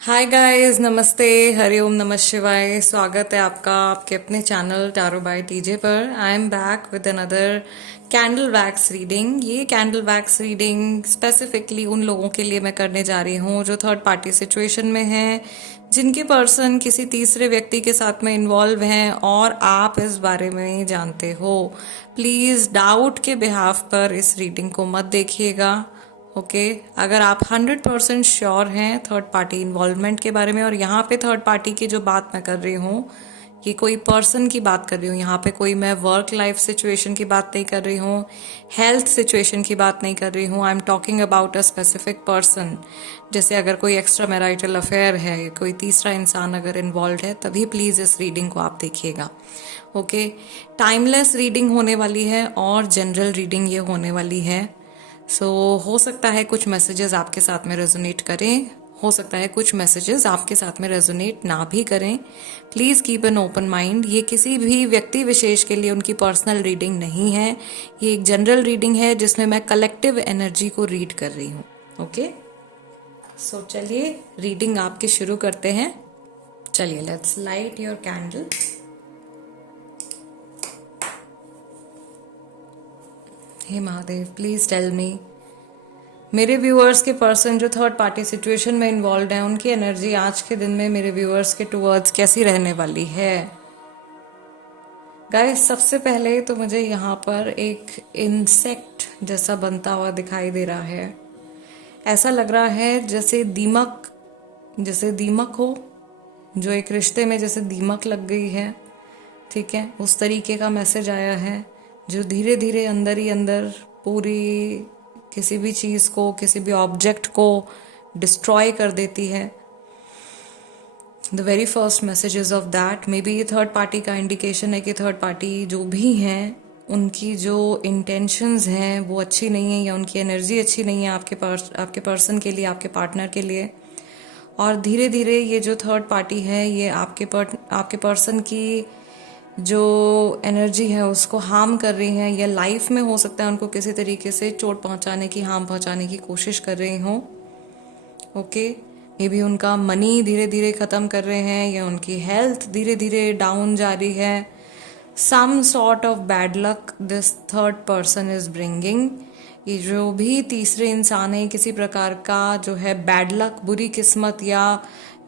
Hi guys, नमस्ते, हरिओम, नमः शिवाय। स्वागत है आपका आपके अपने चैनल टैरो बाय टीजे पर। I am back with another candle wax reading. ये कैंडल वैक्स रीडिंग स्पेसिफिकली उन लोगों के लिए मैं करने जा रही हूँ जो थर्ड पार्टी सिचुएशन में हैं, जिनके पर्सन किसी तीसरे व्यक्ति के साथ में इन्वॉल्व हैं और आप इस बारे में जानते हो। प्लीज़ डाउट के बिहाफ पर इस रीडिंग को मत देखिएगा। ओके अगर आप 100% श्योर हैं थर्ड पार्टी इन्वॉल्वमेंट के बारे में, और यहाँ पे थर्ड पार्टी की जो बात मैं कर रही हूँ ये कोई पर्सन की बात कर रही हूँ, यहाँ पे कोई मैं वर्क लाइफ सिचुएशन की बात नहीं कर रही हूँ, हेल्थ सिचुएशन की बात नहीं कर रही हूँ। I am talking about a specific person. जैसे अगर कोई एक्स्ट्रा मैरिटल अफेयर है, कोई तीसरा इंसान अगर इन्वॉल्व है, तभी प्लीज़ इस रीडिंग को आप देखिएगा। ओके टाइमलेस रीडिंग होने वाली है और जनरल रीडिंग ये होने वाली है। हो सकता है कुछ मैसेजेस आपके साथ में रेजोनेट करें, हो सकता है कुछ मैसेजेस आपके साथ में रेजोनेट ना भी करें। Please keep an open mind. ये किसी भी व्यक्ति विशेष के लिए उनकी पर्सनल रीडिंग नहीं है, ये एक जनरल रीडिंग है जिसमें मैं कलेक्टिव एनर्जी को रीड कर रही हूँ। ओके चलिए रीडिंग आपकी शुरू करते हैं। चलिए लेट्स लाइट योर कैंडल। हे महादेव, प्लीज टेल मी, मेरे व्यूअर्स के पर्सन जो थर्ड पार्टी सिचुएशन में इन्वॉल्व हैं, उनकी एनर्जी आज के दिन में मेरे व्यूअर्स के टुवर्ड्स कैसी रहने वाली है। गाइस, सबसे पहले तो मुझे यहाँ पर एक इंसेक्ट जैसा बनता हुआ दिखाई दे रहा है। ऐसा लग रहा है जैसे दीमक हो, जो एक रिश्ते में जैसे दीमक लग गई है, ठीक है, उस तरीके का मैसेज आया है, जो धीरे धीरे अंदर ही अंदर पूरी किसी भी चीज़ को, किसी भी ऑब्जेक्ट को डिस्ट्रॉय कर देती है। The very first messages of that, may be ये थर्ड पार्टी का इंडिकेशन है कि थर्ड पार्टी जो भी हैं उनकी जो इंटेंशंस हैं वो अच्छी नहीं है, या उनकी एनर्जी अच्छी नहीं है आपके पर्सन के लिए, आपके पार्टनर के लिए। और धीरे धीरे ये जो थर्ड पार्टी है ये आपके पर्सन की जो एनर्जी है उसको हार्म कर रही हैं, या लाइफ में हो सकता है उनको किसी तरीके से चोट पहुंचाने की, हार्म पहुंचाने की कोशिश कर रही हों। ओके मे बी उनका मनी धीरे धीरे ख़त्म कर रहे हैं, या उनकी हेल्थ धीरे धीरे डाउन जा रही है। Some sort of bad luck this third person is bringing. ये जो भी तीसरे इंसान है, किसी प्रकार का जो है बैड लक, बुरी किस्मत, या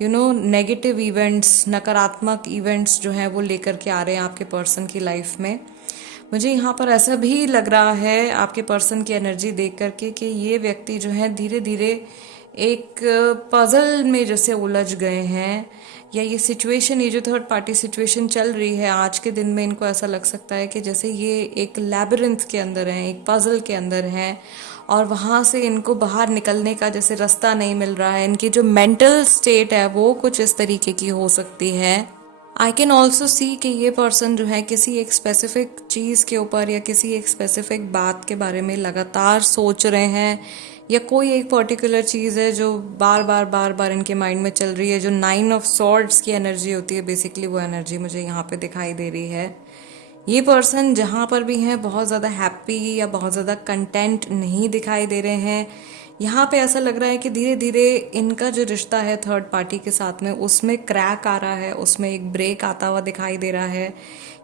नेगेटिव इवेंट्स, नकारात्मक इवेंट्स जो हैं वो लेकर के आ रहे हैं आपके पर्सन की लाइफ में। मुझे यहाँ पर ऐसा भी लग रहा है आपके पर्सन की एनर्जी देख करके कि ये व्यक्ति जो है धीरे धीरे एक पजल में जैसे उलझ गए हैं, या ये सिचुएशन, ये जो थर्ड पार्टी सिचुएशन चल रही है आज के दिन में, इनको ऐसा लग सकता है कि जैसे ये एक लैबिरिंथ के अंदर हैं, एक पजल के अंदर हैं, और वहाँ से इनको बाहर निकलने का जैसे रास्ता नहीं मिल रहा है। इनकी जो मेंटल स्टेट है वो कुछ इस तरीके की हो सकती है। आई कैन ऑल्सो सी कि ये पर्सन जो है किसी एक स्पेसिफिक चीज़ के ऊपर या किसी एक स्पेसिफिक बात के बारे में लगातार सोच रहे हैं, या कोई एक पर्टिकुलर चीज़ है जो बार बार इनके माइंड में चल रही है। जो 9 ऑफ सॉर्ड्स की एनर्जी होती है, बेसिकली वो एनर्जी मुझे यहाँ पे दिखाई दे रही है। ये पर्सन जहाँ पर भी हैं बहुत ज़्यादा हैप्पी या बहुत ज़्यादा कंटेंट नहीं दिखाई दे रहे हैं। यहाँ पे ऐसा लग रहा है कि धीरे धीरे इनका जो रिश्ता है थर्ड पार्टी के साथ में, उसमें क्रैक आ रहा है, उसमें एक ब्रेक आता हुआ दिखाई दे रहा है,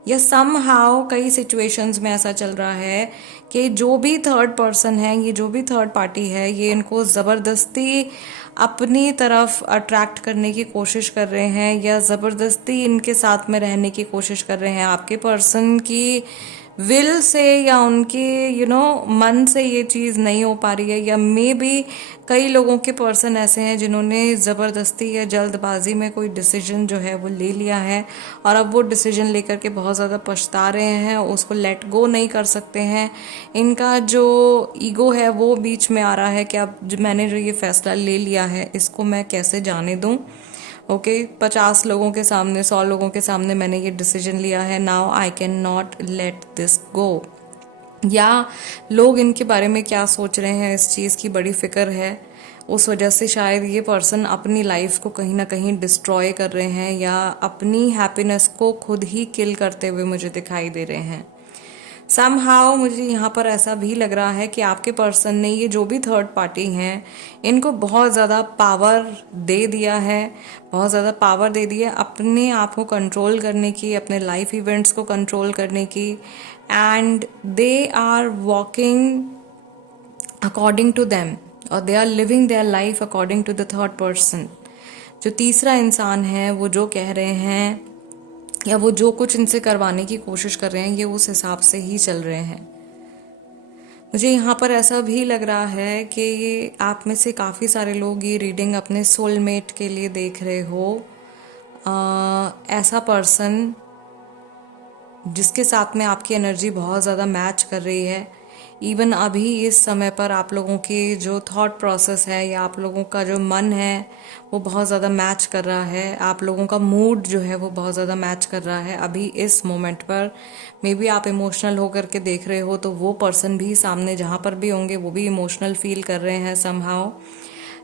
या समहाउ कई सिचुएशंस में ऐसा चल रहा है कि जो भी थर्ड पर्सन है, ये जो भी थर्ड पार्टी है, ये इनको ज़बरदस्ती अपनी तरफ अट्रैक्ट करने की कोशिश कर रहे हैं, या ज़बरदस्ती इनके साथ में रहने की कोशिश कर रहे हैं। आपके पर्सन की विल से या उनके मन से ये चीज़ नहीं हो पा रही है, या मे बी कई लोगों के पर्सन ऐसे हैं जिन्होंने ज़बरदस्ती या जल्दबाजी में कोई डिसीजन जो है वो ले लिया है, और अब वो डिसीजन लेकर के बहुत ज़्यादा पछता रहे हैं, उसको लेट गो नहीं कर सकते हैं। इनका जो ईगो है वो बीच में आ रहा है कि अब मैंने जो ये फैसला ले लिया है इसको मैं कैसे जाने दूँ। ओके 50 लोगों के सामने, 100 लोगों के सामने मैंने ये डिसीजन लिया है, now I can not let this go. या लोग इनके बारे में क्या सोच रहे हैं, इस चीज़ की बड़ी फिक्र है, उस वजह से शायद ये पर्सन अपनी लाइफ को कहीं ना कहीं डिस्ट्रॉय कर रहे हैं, या अपनी हैप्पीनेस को खुद ही किल करते हुए मुझे दिखाई दे रहे हैं। समहाउ मुझे यहाँ पर ऐसा भी लग रहा है कि आपके पर्सन ने, ये जो भी थर्ड पार्टी हैं, इनको बहुत ज़्यादा पावर दे दिया है, बहुत ज़्यादा पावर दे दी है अपने आप को कंट्रोल करने की, अपने लाइफ इवेंट्स को कंट्रोल करने की, and they are walking according to them, और they are living their life according to the third person. जो तीसरा इंसान है वो जो कह रहे हैं या वो जो कुछ इनसे करवाने की कोशिश कर रहे हैं, ये उस हिसाब से ही चल रहे हैं। मुझे यहाँ पर ऐसा भी लग रहा है कि ये आप में से काफ़ी सारे लोग ये रीडिंग अपने सोलमेट के लिए देख रहे हो। ऐसा पर्सन जिसके साथ में आपकी एनर्जी बहुत ज़्यादा मैच कर रही है। इवन अभी इस समय पर आप लोगों की जो थॉट प्रोसेस है या आप लोगों का जो मन है वो बहुत ज़्यादा मैच कर रहा है, आप लोगों का मूड जो है वो बहुत ज़्यादा मैच कर रहा है अभी इस मोमेंट पर। मे बी आप इमोशनल होकर के देख रहे हो, तो वो पर्सन भी सामने जहाँ पर भी होंगे वो भी इमोशनल फील कर रहे हैं समहाउ।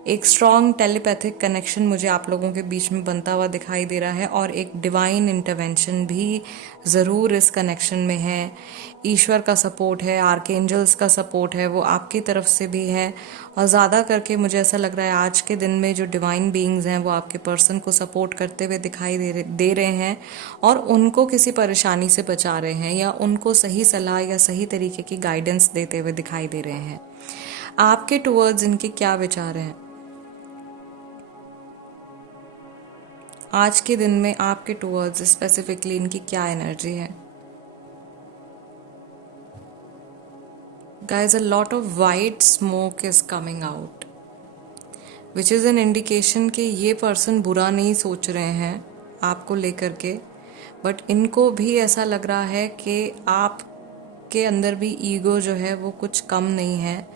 एक स्ट्रॉन्ग टेलीपैथिक कनेक्शन मुझे आप लोगों के बीच में बनता हुआ दिखाई दे रहा है, और एक डिवाइन इंटरवेंशन भी ज़रूर इस कनेक्शन में है। ईश्वर का सपोर्ट है, आर्कएंजल्स का सपोर्ट है, वो आपकी तरफ से भी है। और ज़्यादा करके मुझे ऐसा लग रहा है आज के दिन में जो डिवाइन बीइंग्स हैं वो आपके पर्सन को सपोर्ट करते हुए दिखाई दे रहे हैं, और उनको किसी परेशानी से बचा रहे हैं या उनको सही सलाह या सही तरीके की गाइडेंस देते हुए दिखाई दे रहे हैं। आपके टुवर्ड्स इनके क्या विचार हैं? आज के दिन में आपके टुवर्ड्स स्पेसिफिकली इनकी क्या एनर्जी है? Guys, a lot of white smoke is coming out, which is an indication कि ये पर्सन बुरा नहीं सोच रहे हैं आपको लेकर के, बट इनको भी ऐसा लग रहा है कि आपके अंदर भी ईगो जो है वो कुछ कम नहीं है,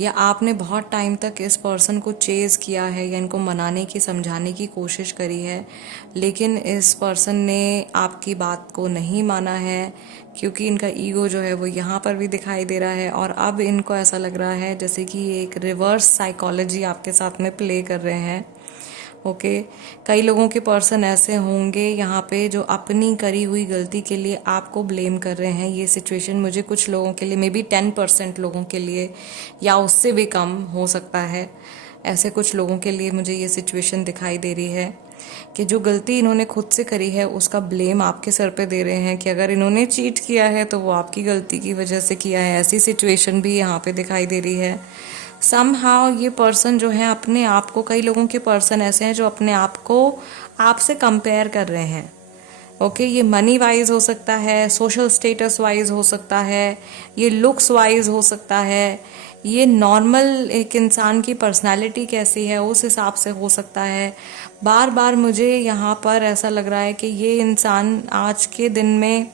या आपने बहुत टाइम तक इस पर्सन को चेज़ किया है या इनको मनाने की समझाने की कोशिश करी है, लेकिन इस पर्सन ने आपकी बात को नहीं माना है, क्योंकि इनका ईगो जो है वो यहाँ पर भी दिखाई दे रहा है। और अब इनको ऐसा लग रहा है जैसे कि ये एक रिवर्स साइकोलॉजी आपके साथ में प्ले कर रहे हैं। ओके, कई लोगों के पर्सन ऐसे होंगे यहाँ पे जो अपनी करी हुई गलती के लिए आपको ब्लेम कर रहे हैं। ये सिचुएशन मुझे कुछ लोगों के लिए, मे बी 10% लोगों के लिए या उससे भी कम हो सकता है, ऐसे कुछ लोगों के लिए मुझे ये सिचुएशन दिखाई दे रही है कि जो गलती इन्होंने खुद से करी है उसका ब्लेम आपके सर पे दे रहे हैं, कि अगर इन्होंने चीट किया है तो वो आपकी गलती की वजह से किया है। ऐसी सिचुएशन भी यहाँ पे दिखाई दे रही है। समहाउ ये पर्सन जो है अपने आप को, कई लोगों के पर्सन ऐसे हैं जो अपने आप को आपसे कंपेयर कर रहे हैं। ओके, ये मनी वाइज हो सकता है, सोशल स्टेटस वाइज हो सकता है, ये लुक्स वाइज हो सकता है, ये नॉर्मल एक इंसान की पर्सनालिटी कैसी है उस हिसाब से हो सकता है। बार बार मुझे यहाँ पर ऐसा लग रहा है कि ये इंसान आज के दिन में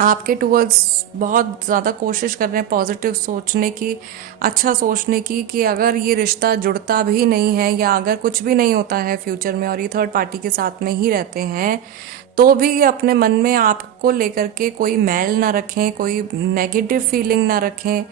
आपके टुवर्ड्स बहुत ज़्यादा कोशिश कर रहे हैं पॉजिटिव सोचने की, अच्छा सोचने की, कि अगर ये रिश्ता जुड़ता भी नहीं है या अगर कुछ भी नहीं होता है फ्यूचर में और ये थर्ड पार्टी के साथ में ही रहते हैं, तो भी ये अपने मन में आपको लेकर के कोई मैल ना रखें, कोई नेगेटिव फीलिंग ना रखें,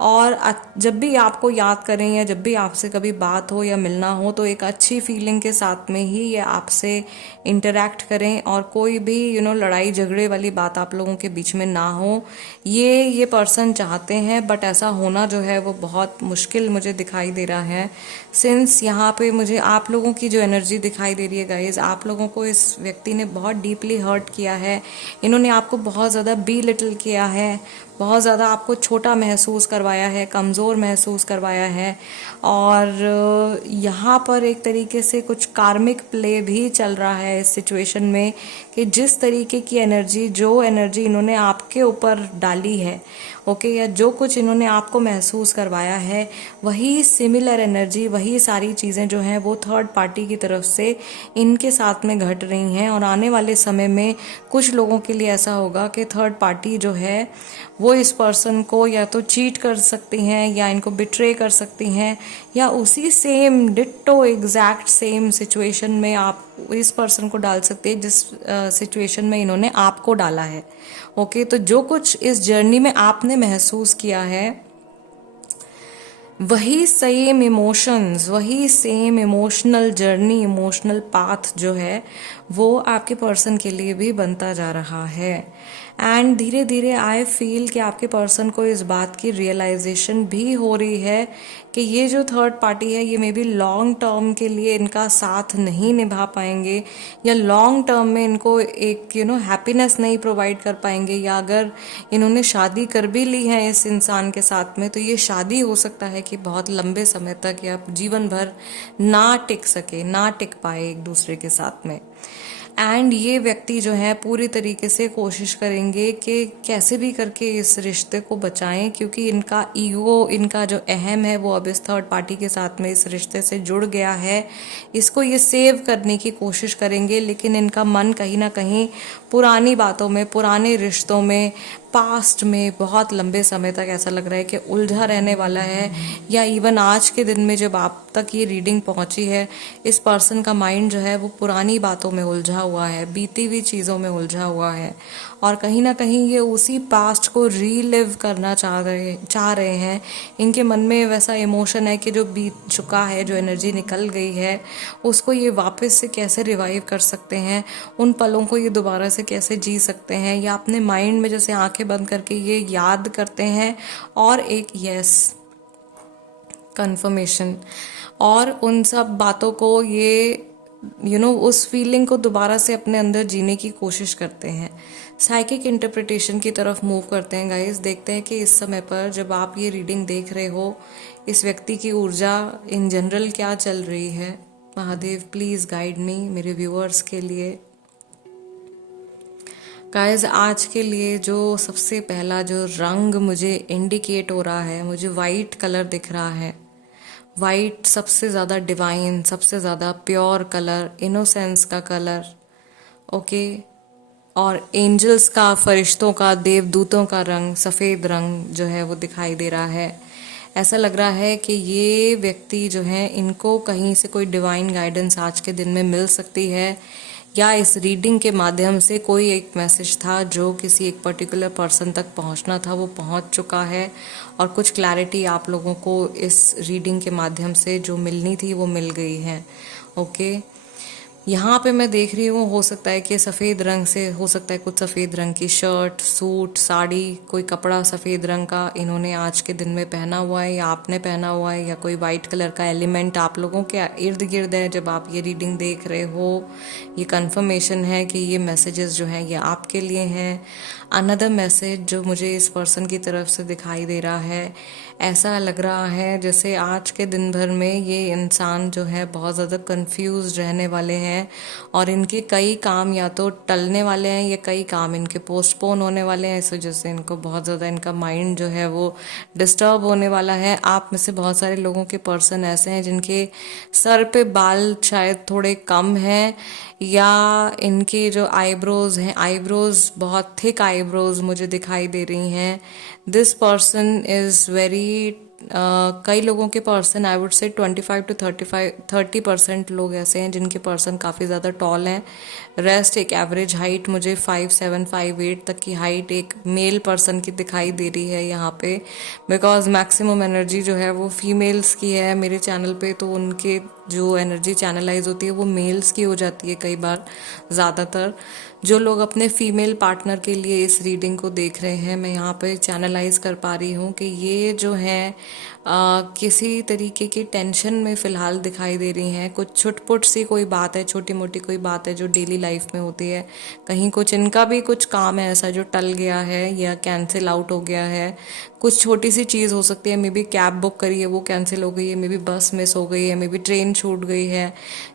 और जब भी आपको याद करें या जब भी आपसे कभी बात हो या मिलना हो तो एक अच्छी फीलिंग के साथ में ही ये आपसे इंटरेक्ट करें, और कोई भी लड़ाई झगड़े वाली बात आप लोगों के बीच में ना हो। ये पर्सन चाहते हैं, बट ऐसा होना जो है वो बहुत मुश्किल मुझे दिखाई दे रहा है। सिंस यहाँ पे मुझे आप लोगों की जो एनर्जी दिखाई दे रही है गाइज, आप लोगों को इस व्यक्ति ने बहुत डीपली हर्ट किया है। इन्होंने आपको बहुत ज़्यादा बी लिटिल किया है, बहुत ज़्यादा आपको छोटा महसूस करवाया है, कमज़ोर महसूस करवाया है, और यहाँ पर एक तरीके से कुछ कार्मिक प्ले भी चल रहा है इस सिचुएशन में, कि जिस तरीके की एनर्जी, जो एनर्जी इन्होंने आपके ऊपर डाली है, ओके, या जो कुछ इन्होंने आपको महसूस करवाया है, वही सिमिलर एनर्जी, वही सारी चीज़ें जो हैं वो थर्ड पार्टी की तरफ से इनके साथ में घट रही हैं। और आने वाले समय में कुछ लोगों के लिए ऐसा होगा कि थर्ड पार्टी जो है वो इस पर्सन को या तो चीट कर सकती हैं या इनको बिट्रे कर सकती हैं, या उसी same ditto exact same situation में आप इस पर्सन को डाल सकते हैं जिस सिचुएशन में इन्होंने आपको डाला है। ओके, तो जो कुछ इस जर्नी में आपने महसूस किया है, वही सेम इमोशंस, वही same emotional journey, emotional path जो है वो आपके पर्सन के लिए भी बनता जा रहा है। एंड धीरे धीरे आई फील कि आपके पर्सन को इस बात की रियलाइजेशन भी हो रही है कि ये जो थर्ड पार्टी है ये मे बी लॉन्ग टर्म के लिए इनका साथ नहीं निभा पाएंगे, या लॉन्ग टर्म में इनको एक हैप्पीनेस नहीं प्रोवाइड कर पाएंगे, या अगर इन्होंने शादी कर भी ली है इस इंसान के साथ में तो ये शादी हो सकता है कि बहुत लंबे समय तक या जीवन भर ना टिक पाए एक दूसरे के साथ में। एंड ये व्यक्ति जो है पूरी तरीके से कोशिश करेंगे कि कैसे भी करके इस रिश्ते को बचाएं, क्योंकि इनका ईगो, इनका जो अहम है वो अब इस थर्ड पार्टी के साथ में इस रिश्ते से जुड़ गया है। इसको ये सेव करने की कोशिश करेंगे, लेकिन इनका मन कहीं ना कहीं पुरानी बातों में, पुराने रिश्तों में, पास्ट में बहुत लंबे समय तक ऐसा लग रहा है कि उलझा रहने वाला है। या इवन आज के दिन में जब आप तक ये रीडिंग पहुंची है, इस पर्सन का माइंड जो है वो पुरानी बातों में उलझा हुआ है, बीती हुई चीज़ों में उलझा हुआ है, और कहीं ना कहीं ये उसी पास्ट को रीलिव करना चाह रहे हैं। इनके मन में वैसा इमोशन है कि जो बीत चुका है, जो एनर्जी निकल गई है, उसको ये वापस से कैसे रिवाइव कर सकते हैं, उन पलों को ये दोबारा से कैसे जी सकते हैं, या अपने माइंड में जैसे आंखें बंद करके ये याद करते हैं और एक यस कंफर्मेशन, और उन सब बातों को ये उस फीलिंग को दोबारा से अपने अंदर जीने की कोशिश करते हैं। साइकिक इंटरप्रिटेशन की तरफ मूव करते हैं गाइस। देखते हैं कि इस समय पर जब आप ये रीडिंग देख रहे हो, इस व्यक्ति की ऊर्जा इन जनरल क्या चल रही है। महादेव प्लीज गाइड मी मेरे व्यूअर्स के लिए। गाइस आज के लिए जो सबसे पहला जो रंग मुझे इंडिकेट हो रहा है, मुझे वाइट कलर दिख रहा है। वाइट सबसे ज़्यादा डिवाइन, सबसे ज़्यादा प्योर कलर, इनोसेंस का कलर, ओके। और एंजल्स का, फरिश्तों का, देवदूतों का रंग, सफ़ेद रंग जो है वो दिखाई दे रहा है। ऐसा लग रहा है कि ये व्यक्ति जो है, इनको कहीं से कोई डिवाइन गाइडेंस आज के दिन में मिल सकती है, या इस रीडिंग के माध्यम से कोई एक मैसेज था जो किसी एक पर्टिकुलर पर्सन तक पहुंचना था, वो पहुंच चुका है, और कुछ क्लैरिटी आप लोगों को इस रीडिंग के माध्यम से जो मिलनी थी वो मिल गई है, ओके। यहाँ पे मैं देख रही हूँ, हो सकता है कि सफ़ेद रंग से, हो सकता है कुछ सफ़ेद रंग की शर्ट, सूट, साड़ी, कोई कपड़ा सफ़ेद रंग का इन्होंने आज के दिन में पहना हुआ है, या आपने पहना हुआ है, या कोई वाइट कलर का एलिमेंट आप लोगों के इर्द गिर्द है जब आप ये रीडिंग देख रहे हो। ये कंफर्मेशन है कि ये मैसेजेस जो हैं ये आपके लिए हैं। अनदर मैसेज जो मुझे इस पर्सन की तरफ से दिखाई दे रहा है, ऐसा लग रहा है जैसे आज के दिन भर में ये इंसान जो है बहुत ज़्यादा कंफ्यूज रहने वाले हैं, और इनके कई काम या तो टलने वाले हैं, या कई काम इनके पोस्टपोन होने वाले हैं। इस वजह से इनको बहुत ज़्यादा, इनका माइंड जो है वो डिस्टर्ब होने वाला है। आप में से बहुत सारे लोगों के पर्सन ऐसे हैं जिनके सर पे बाल शायद थोड़े कम हैं, या इनके जो आईब्रोज हैं, आईब्रोज बहुत थिक आईब्रोज मुझे दिखाई दे रही हैं। दिस पर्सन इज़ वेरी, कई लोगों के person, I would say 25 to 30% लोग ऐसे हैं जिनके पर्सन काफ़ी ज़्यादा टॉल हैं। रेस्ट एक एवरेज हाइट, मुझे 5'7", 5'8" तक की हाइट एक मेल पर्सन की दिखाई दे रही है यहाँ पे, बिकॉज मैक्सिमम एनर्जी जो है वो फीमेल्स की है मेरे चैनल पे, तो उनके जो एनर्जी चैनलाइज होती है वो मेल्स की हो जाती है कई बार। ज़्यादातर जो लोग अपने फीमेल पार्टनर के लिए इस रीडिंग को देख रहे हैं, मैं यहाँ पे चैनलाइज कर पा रही हूँ कि ये जो है किसी तरीके की टेंशन में फ़िलहाल दिखाई दे रही हैं। कुछ छुटपुट सी कोई बात है, छोटी मोटी कोई बात है जो डेली लाइफ में होती है। कहीं कुछ इनका भी कुछ काम है ऐसा जो टल गया है या कैंसिल आउट हो गया है। कुछ छोटी सी चीज़ हो सकती है, मे बी कैब बुक करी है वो कैंसिल हो गई है, मे बी बस मिस हो गई है, मे बी ट्रेन छूट गई है,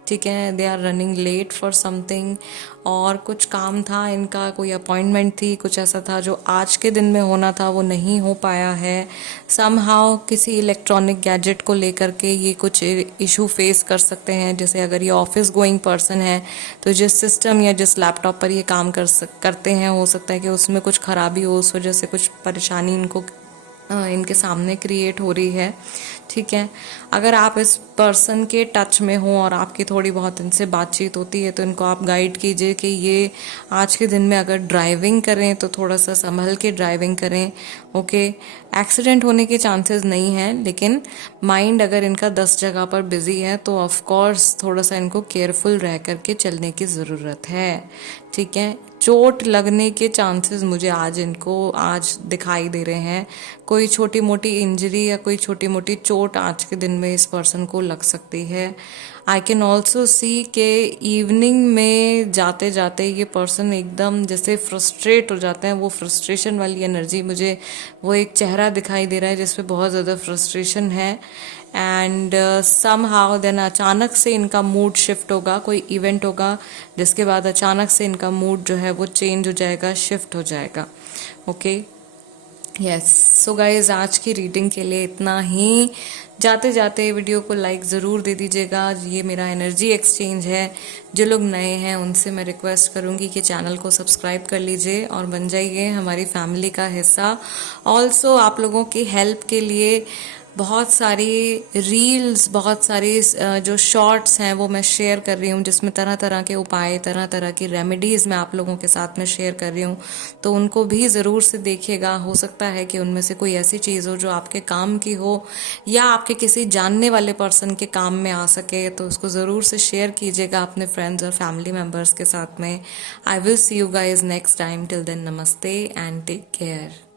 ठीक है। They are running late for something, और कुछ काम था इनका, कोई अपॉइंटमेंट थी, कुछ ऐसा था जो आज के दिन में होना था वो नहीं हो पाया है। समहाउ किसी इलेक्ट्रॉनिक गैजेट को लेकर के ये कुछ इशू फेस कर सकते हैं। जैसे अगर ये ऑफिस गोइंग पर्सन है तो जिस सिस्टम या जिस लैपटॉप पर ये काम करते हैं, हो सकता है कि उसमें कुछ खराबी हो, उस वजह से कुछ परेशानी इनके सामने क्रिएट हो रही है, ठीक है। अगर आप इस पर्सन के टच में हो और आपकी थोड़ी बहुत इनसे बातचीत होती है तो इनको आप गाइड कीजिए कि ये आज के दिन में अगर ड्राइविंग करें तो थोड़ा सा संभल के ड्राइविंग करें, ओके। एक्सीडेंट होने के चांसेस नहीं हैं, लेकिन माइंड अगर इनका 10 जगह पर बिजी है तो ऑफ कोर्स थोड़ा सा इनको केयरफुल रह करके चलने की ज़रूरत है, ठीक है। चोट लगने के चांसेस मुझे आज दिखाई दे रहे हैं। कोई छोटी मोटी इंजरी या कोई छोटी मोटी चोट आज के दिन में इस पर्सन को लग सकती है। आई कैन ऑल्सो सी के इवनिंग में जाते जाते ये पर्सन एकदम जैसे फ्रस्ट्रेट हो जाते हैं, वो फ्रस्ट्रेशन वाली एनर्जी मुझे, वो एक चेहरा दिखाई दे रहा है जिसपे बहुत ज़्यादा फ्रस्ट्रेशन है। एंड सम हाउ देन अचानक से इनका मूड शिफ्ट होगा, कोई इवेंट होगा जिसके बाद अचानक से इनका मूड जो है वो चेंज हो जाएगा, शिफ्ट हो जाएगा। Okay, yes. सो गाइज, आज की रीडिंग के लिए इतना ही। जाते जाते वीडियो को लाइक ज़रूर दे दीजिएगा। ये मेरा एनर्जी एक्सचेंज है। जो लोग नए हैं उनसे मैं रिक्वेस्ट करूँगी कि चैनल को सब्सक्राइब कर लीजिए और बन जाइए हमारी फैमिली का हिस्सा। ऑल्सो आप लोगों की हेल्प के लिए बहुत सारी रील्स, बहुत सारी जो शॉर्ट्स हैं वो मैं शेयर कर रही हूँ, जिसमें तरह तरह के उपाय, तरह तरह की रेमेडीज़ मैं आप लोगों के साथ में शेयर कर रही हूँ। तो उनको भी ज़रूर से देखिएगा। हो सकता है कि उनमें से कोई ऐसी चीज़ हो जो आपके काम की हो या आपके किसी जानने वाले पर्सन के काम में आ सके, तो उसको ज़रूर से शेयर कीजिएगा अपने फ्रेंड्स और फैमिली मेम्बर्स के साथ में। I will see you guys next time. Till then, नमस्ते एंड टेक केयर।